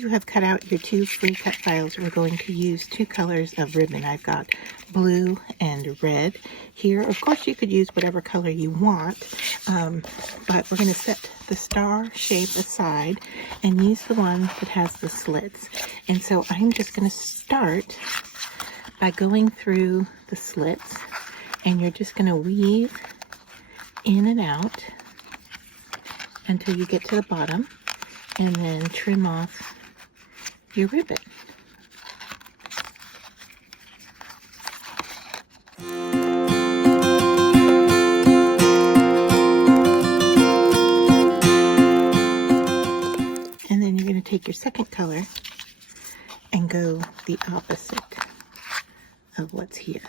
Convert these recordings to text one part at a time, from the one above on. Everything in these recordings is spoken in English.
you have cut out your 2 free cut files, we're going to use 2 colors of ribbon. I've got blue and red here. Of course, you could use whatever color you want, but we're going to set the star shape aside and use the one that has the slits. And so I'm just going to start by going through the slits, and you're just going to weave in and out until you get to the bottom, and then trim off your ribbon. And then you're going to take your second color and go the opposite of what's here.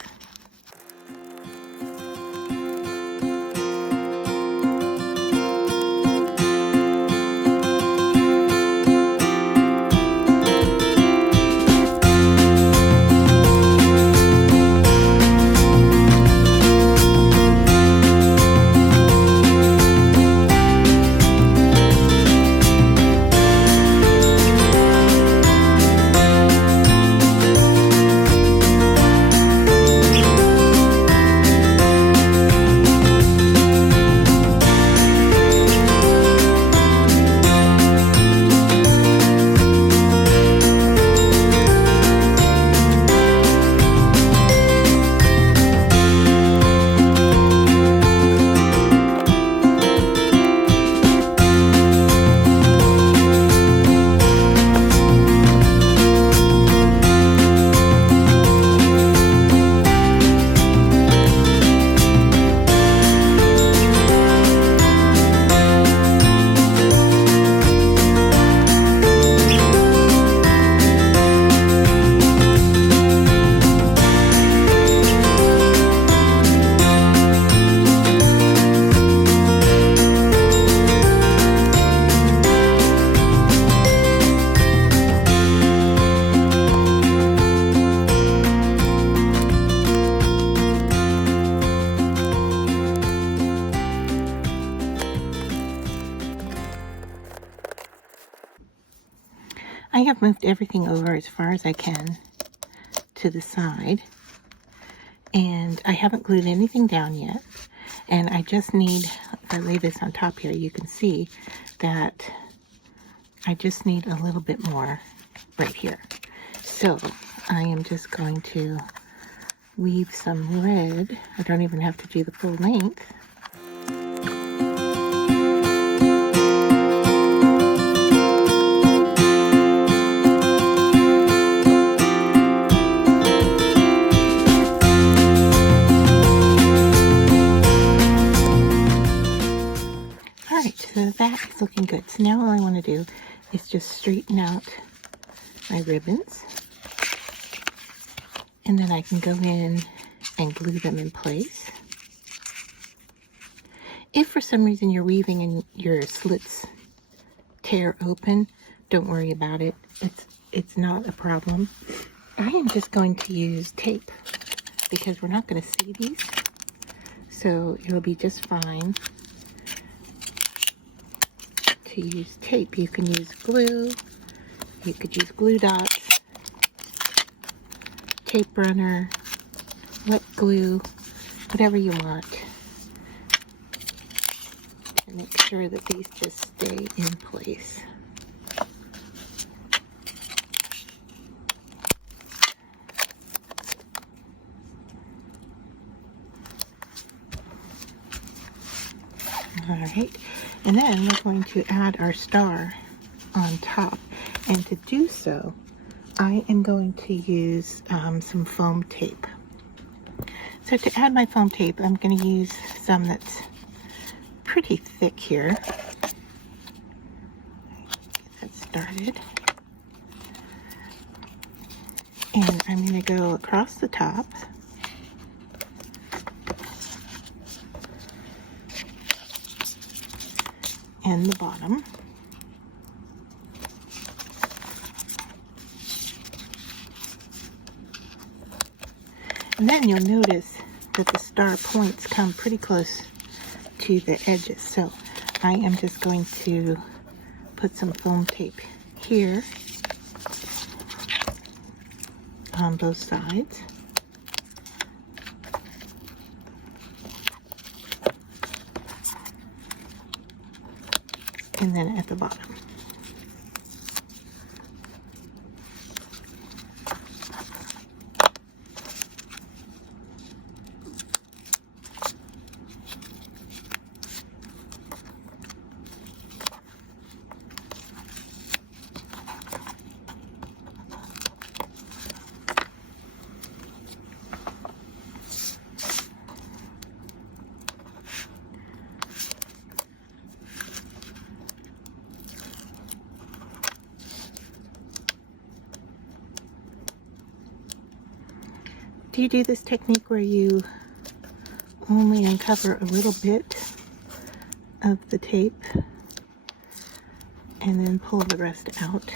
I have moved everything over as far as I can to the side, and I haven't glued anything down yet, and I just need, if I lay this on top here, you can see that I just need a little bit more right here. So I am just going to weave some red. I don't even have to do the full length. So that is looking good. So now all I want to do is just straighten out my ribbons, and then I can go in and glue them in place. If for some reason you're weaving and your slits tear open, don't worry about it. It's not a problem. I am just going to use tape because we're not going to see these, so it'll be just fine to use tape. You can use glue, you could use glue dots, tape runner, wet glue, whatever you want, and make sure that these just stay in place. All right. And then we're going to add our star on top. And to do so, I am going to use some foam tape. So to add my foam tape, I'm going to use some that's pretty thick here. Get that started. And I'm going to go across the top. And the bottom. And then you'll notice that the star points come pretty close to the edges. So I am just going to put some foam tape here on both sides. And then at the bottom. Do you do this technique where you only uncover a little bit of the tape and then pull the rest out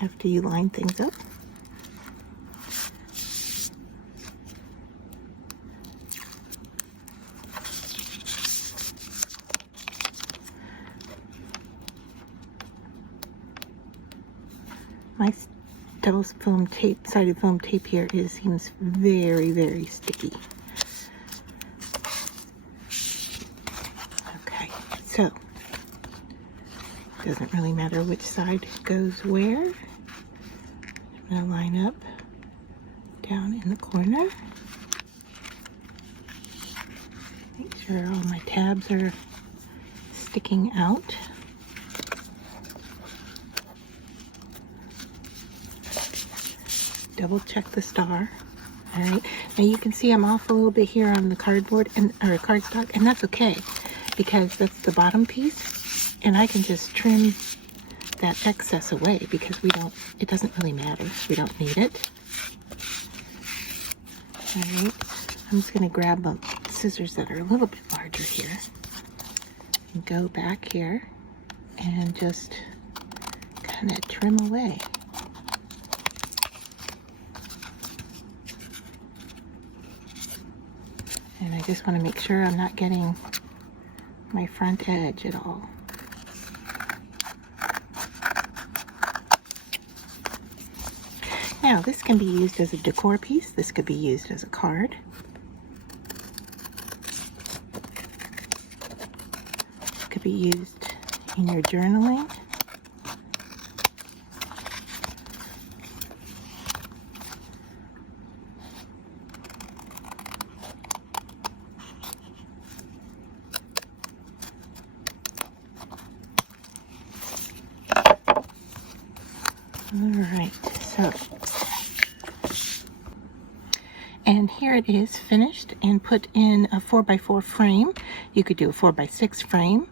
after you line things up? My double foam tape, sided foam tape here seems very, very sticky. Okay, so doesn't really matter which side goes where. I'm gonna line up down in the corner. Make sure all my tabs are sticking out. Double check the star. All right, now you can see I'm off a little bit here on the cardboard or cardstock, and that's okay because that's the bottom piece, and I can just trim that excess away because it doesn't really matter. We don't need it. All right, I'm just gonna grab scissors that are a little bit larger here and go back here and just kind of trim away. And I just want to make sure I'm not getting my front edge at all. Now, this can be used as a decor piece. This could be used as a card. It could be used in your journaling. Alright, so, and here it is finished and put in a 4x4 frame. You could do a 4x6 frame.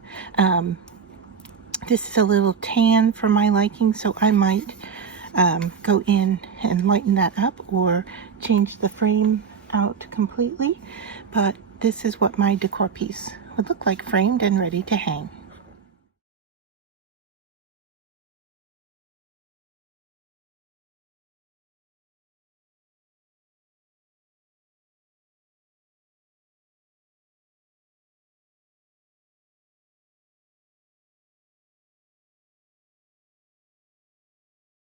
This is a little tan for my liking, so I might go in and lighten that up or change the frame out completely. But this is what my decor piece would look like framed and ready to hang.